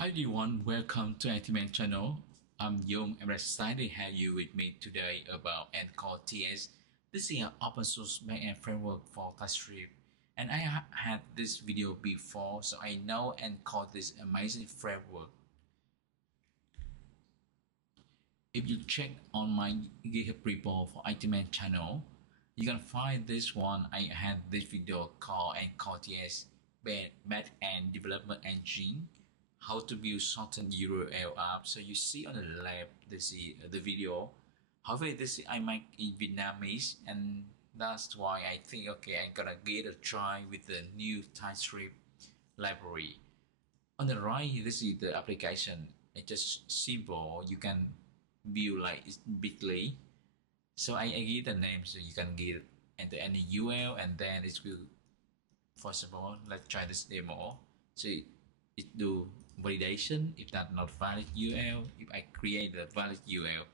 Hi everyone, welcome to Ultimate channel. I'm Yong. I'm excited to have you with me today about Encore.ts. This is an open source backend framework for TypeScript, and I have had this video before, so I know Encore is an amazing framework. If you check on my GitHub repo for Ultimate channel, you can find this one. I had this video called Encore.ts Backend Development Engine. How to build shortened URL app. So you see on the left, this is the video. However, this I make in Vietnamese, and that's why I think okay, I'm gonna give it a try with the new TypeScript library. On the right, this is the application. It's just simple. You can view like it's bigly. So I give the name, so you can give enter any URL, and then it will. First of all, let's try this demo. So it do validation if that's not valid URL. If I create the valid URL,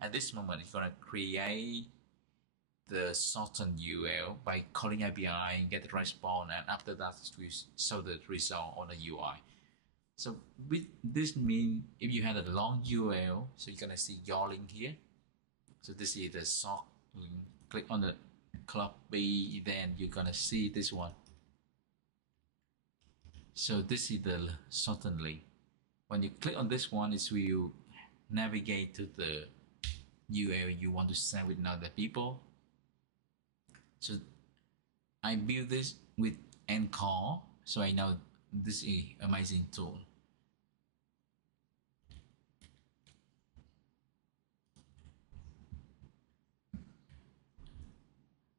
at this moment it's gonna create the shortened URL by calling API and get the response, and after that it will show the result on the UI. So with this mean if you had a long URL, so you're gonna see your link here. So this is the short link. Click on the copy, then you're gonna see this one. So this is the shortened link. When you click on this one, it will navigate to the URL you want to send with other people. So I built this with Encore, so I know this is an amazing tool.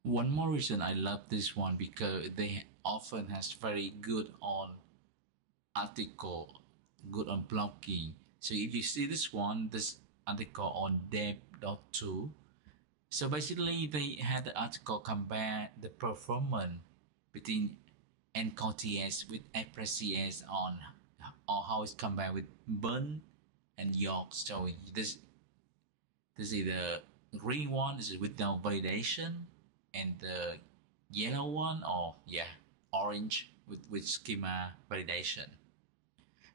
One more reason I love this one because they often has very good on article, good on blogging. So if you see this one, this article on dev.to, so basically they had the article compare the performance between Encore.ts with Express.ts on or how it's compared with Burn and York. So this is the green one is without validation, and the yellow one orange with schema validation.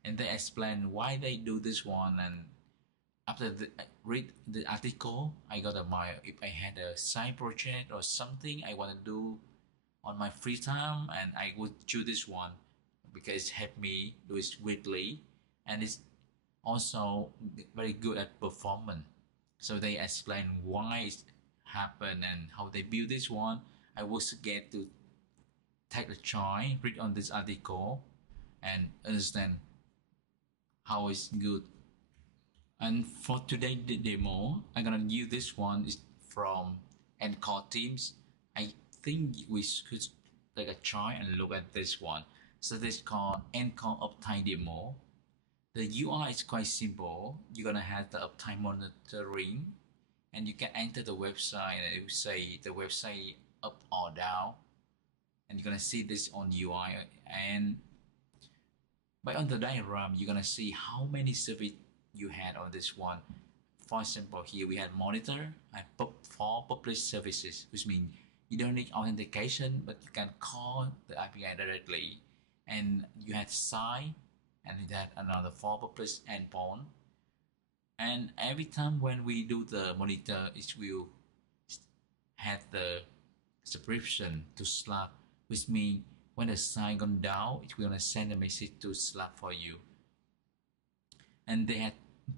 And they explain why they do this one, and after read the article, I got a my if I had a side project or something I want to do on my free time, and I would choose this one because it helped me do it quickly, and it's also very good at performance. So they explain why it happened and how they build this one. I will get to take a try, read on this article, and understand how it's good. And for today's demo, I'm gonna use this one is from Encore Teams. I think we should take a try and look at this one. So this is called Encore Uptime Demo. The UI is quite simple. You're gonna have the uptime monitoring, and you can enter the website and it will say the website up or down, and you're gonna see this on UI. And by on the diagram, you're gonna see how many services you had on this one. For example, here we had monitor and for published services, which means you don't need authentication, but you can call the API directly. And you had sign, and it had another for published endpoint. And every time when we do the monitor, it will have the subscription to Slack, which means when the sign gone down, it will send a message to Slack for you. And they had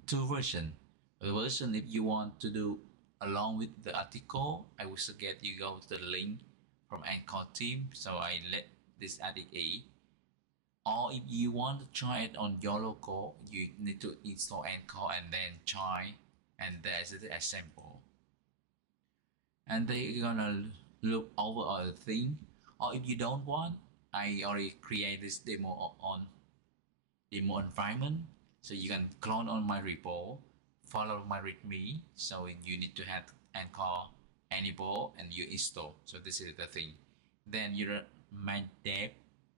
two versions. The version if you want to do along with the article, I would suggest you go to the link from Encore team. So I let this addict E. Or if you want to try it on your local, you need to install Encore and then try, and there's the example. And they're gonna look over all the thing. Or if you don't want, I already create this demo on demo environment, so you can clone on my repo, follow my readme. So you need to have Encore enable and you install. So this is the thing. Then you run my dev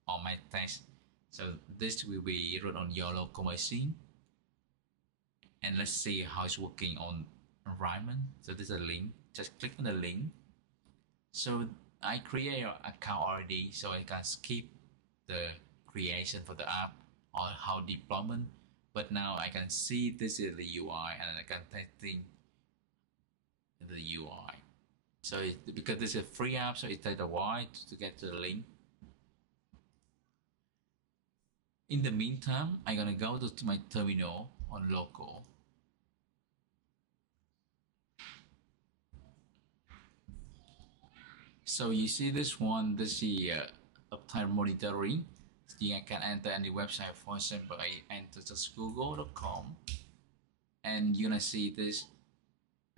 or my test. So this will be run on your local machine, and let's see how it's working on environment. So this is a link. Just click on the link. So I create an account already, so I can skip the creation for the app or how deployment. but now I can see this is the UI and I can testing the UI. So because this is a free app, so it takes a while to get to the link. In the meantime, I'm gonna go to my terminal on local. So you see this one, this is uptime monitoring. You can enter any website. For example, I enter just google.com and you're gonna see this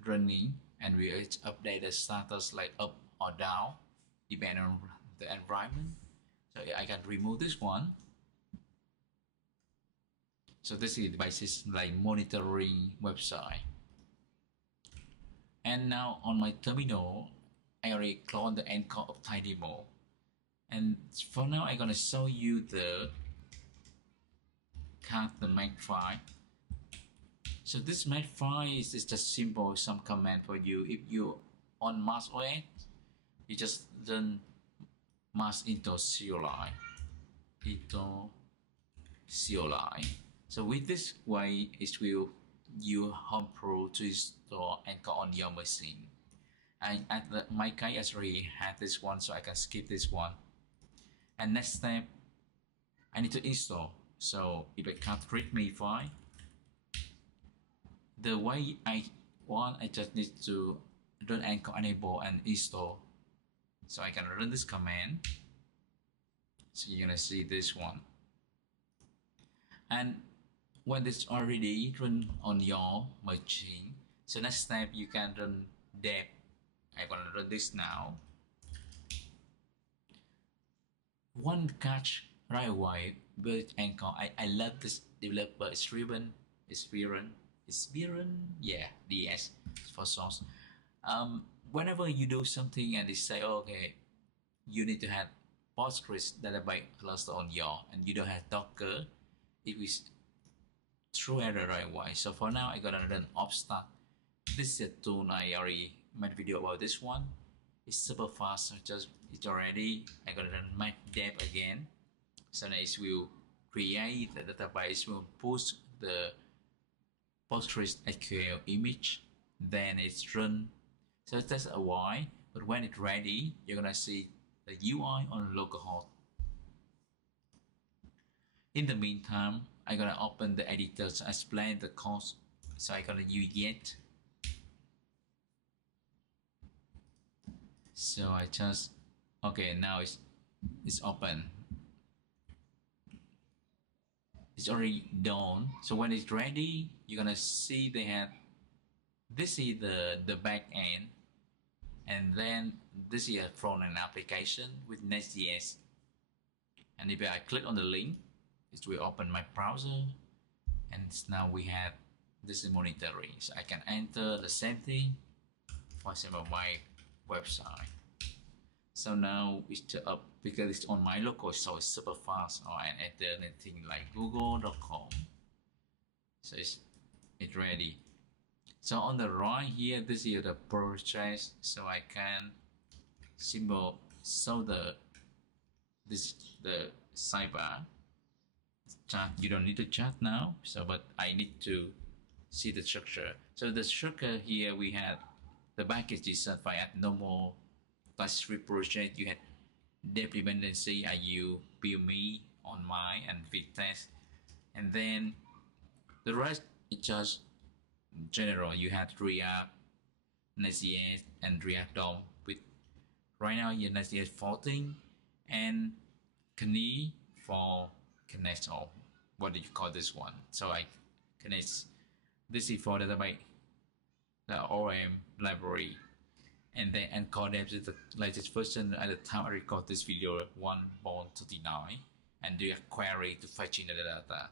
running, and we update the status like up or down depending on the environment. So I can remove this one. So this is devices like monitoring website. And now on my terminal, I already cloned the Encore.ts demo. And for now, I'm gonna show you the make file. So this make file is just simple, some command for you. If you on Mac OS, you just run mask into CLI. So with this way, it will you home pro to install Encore on your machine. And at my case, I already had this one, so I can skip this one. And next step, I need to install. So if I can't read me file, the way I want, I just need to run Encore enable and install. So I can run this command. So you're gonna see this one. And when it's already run on your machine, so next step you can run dev. I'm gonna run this now. One catch right away with Encore. I love this developer experience. Yeah, DS for source. Whenever you do something and they say, okay, you need to have Postgres database cluster on your, and you don't have Docker, it will throw error right away. So for now, I gotta run obstacle. This is a tool I already made a video about this one. It's super fast. So just it's already. I gotta run make dev again. So now it will create the database. Will push the Postgres SQL image. Then it's run. So it takes a while, but when it's ready, you're gonna see the UI on localhost. In the meantime, I'm gonna open the editor to explain the code. So I'm gonna use yet. So I just okay, now it's open. It's already done. So when it's ready, you're gonna see they have this is the back end, and then this is a front end application with nodejs. And if I click on the link, it will open my browser, and now we have this is monitoring. So I can enter the same thing, for example, my website. So now it's up because it's on my local, so it's super fast. Or I enter anything like google.com. So it's ready. So on the right here, this is the purchase. So I can symbol show the sidebar. Chat, you don't need to chat now. So but I need to see the structure. So the structure here we have the package is set by at normal TypeScript project. You had dev dependency. I use build me on my and test, and then the rest is just general. You had React, nodejs, and React DOM. With right now you nodejs 14 and Kani for connect, or what do you call this one? So I connect this is for database, the ORM library, and then Encore.ts is the latest version. At the time I record this video 1.39, and do a query to fetch in the data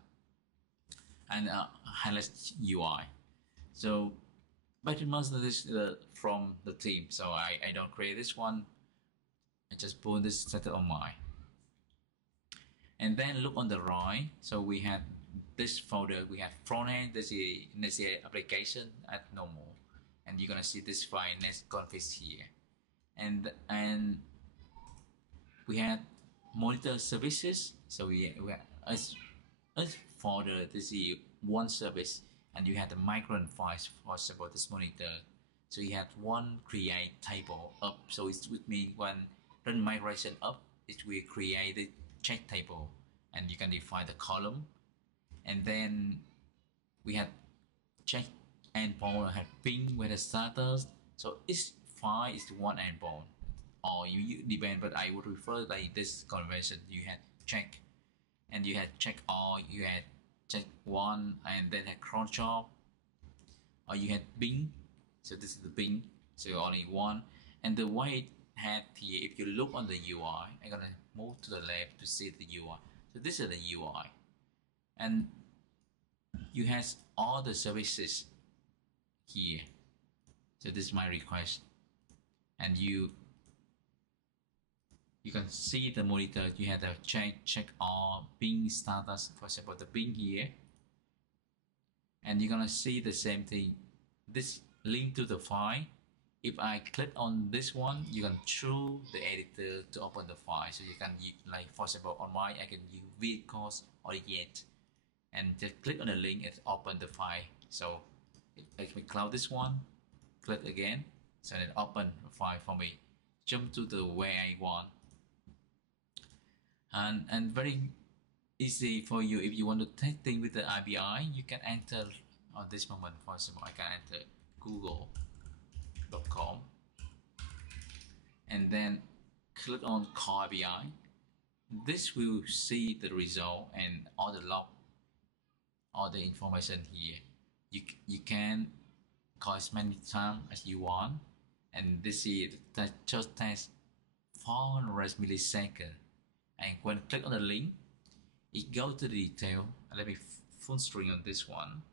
and highlight UI. So but most of this from the team, so I don't create this one. I just put this set on mine. And then look on the right. So we have this folder. We have front end. This is nodejs application at normal, and you're gonna see this file next config here. And we have monitor services. So we have as folder. This is one service, and you have the migrant files for example this monitor. So you have one create table up. So it would mean when run migration up, it will create the check table, and you can define the column. And then we have check endpoint, have ping with the status. So each file is one endpoint, or you depend, but I would refer like this convention. You had check, and you had check all, you had check one, and then had cron job, or you had ping. So this is the ping. So only one, and the way it had here, if you look on the UI, I'm gonna move to the left to see the UI. So this is the UI, and you have all the services here. So this is my request, and you can see the monitor. You have the check all ping status, for example the ping here, and you're gonna see the same thing, this link to the file. If I click on this one, you can choose the editor to open the file. So you can use, like for example on mine I can use vehicles or yet, and just click on the link and open the file. So I can close this one, click again, so it open the file for me, jump to the way I want. And very easy for you. If you want to take things with the API, you can enter on this moment. For example, I can enter google.com and then click on Core API. This will see the result and all the log, all the information here. You can call as many times as you want, and this is just test 400 milliseconds. And when click on the link, it goes to the detail. Let me full screen on this one,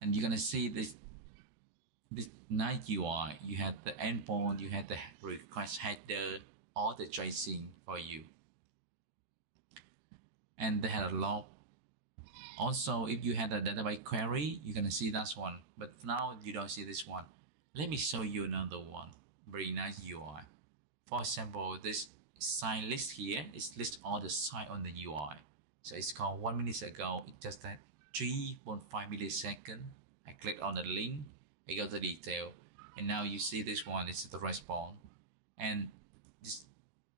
and you're gonna see this nice UI. You have the endpoint, you have the request header, all the tracing for you, and they had a log. Also, if you had a database query, you're gonna see that one, but now you don't see this one. Let me show you another one. Very nice UI. For example, this site list here is list all the site on the UI. So it's called 1 minute ago. It just had 3.5 milliseconds. I click on the link, I go to detail, and now you see this one is the response. And this,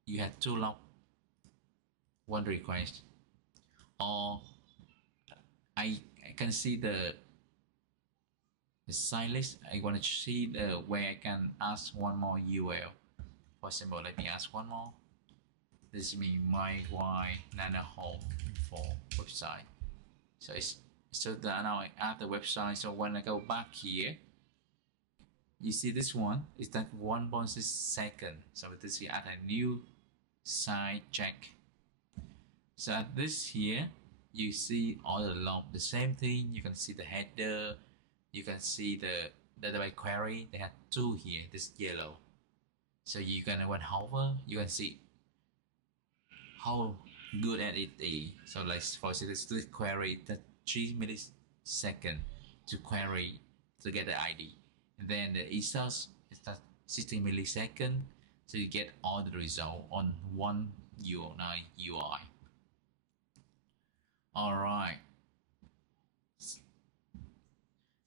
you have two log, one request, or I can see the site list. I want to see the where I can ask one more URL. For example, let me ask one more. This is my Nana home for website. So it's now I add the website. So when I go back here, you see this one is that 1.6 second. So this is add a new site check. So at this here, you see all the log, the same thing. You can see the header, you can see the database query. They have two here, this yellow. So you can when hover, you can see how good at it is. So like for this query that 3 milliseconds to query to get the ID, and then the ESOS is that 60 milliseconds, so you get all the result on one UI. All right.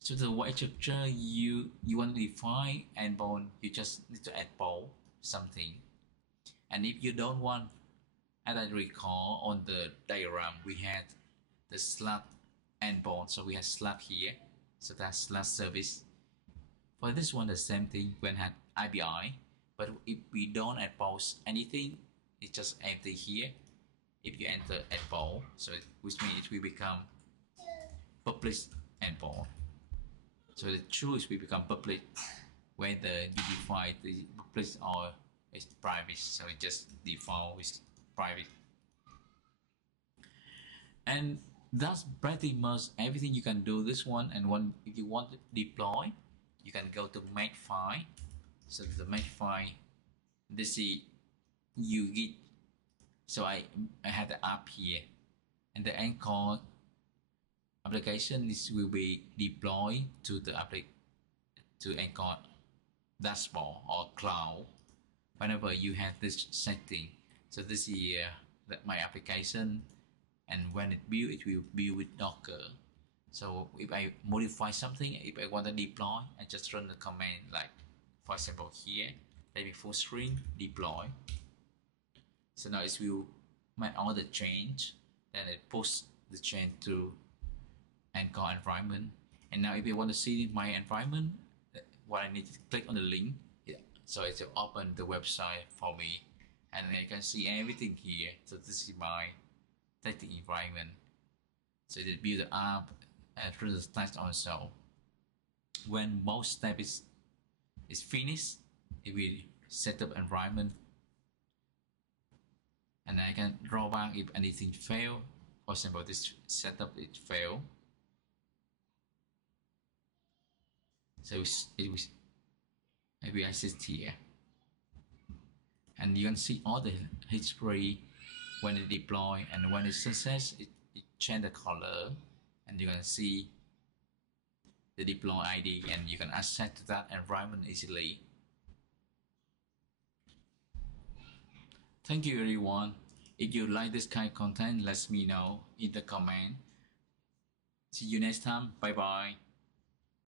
So the white structure you want to define endpoint, you just need to add something. And if you don't want, as I recall on the diagram, we had the slash endpoint. So we have slash here. So that's slash service. For this one, the same thing when had API. But if we don't add anything, it's just empty here. If you enter endpoint, so which means it will become public endpoint. So the choice will become public whether you define the public or it's private. So it just default is private. And that's pretty much everything you can do this one. And if you want to deploy, you can go to Makefile. So the Makefile, this is you get. So I have the app here, and the Encore application will be deployed to the Encore dashboard or cloud whenever you have this setting. So this is my application, and when it will build with Docker. So if I modify something, if I want to deploy, I just run the command, like for example here, let me full screen deploy. So now it will make all the change, then it posts the change to Encore environment. And now if I want to see my environment, what I need to click on the link, so it will open the website for me, and I can see everything here. So this is my testing environment. So it build the app and through the test also. When most step is finished, it will set up environment, and I can draw back if anything fail. For example, this setup it fail. So it was maybe I sit here, and you can see all the history when it deploy, and when it success, it change the color, and you can see the deploy ID, and you can access to that environment easily. Thank you everyone. If you like this kind of content, let me know in the comment. See you next time. Bye bye.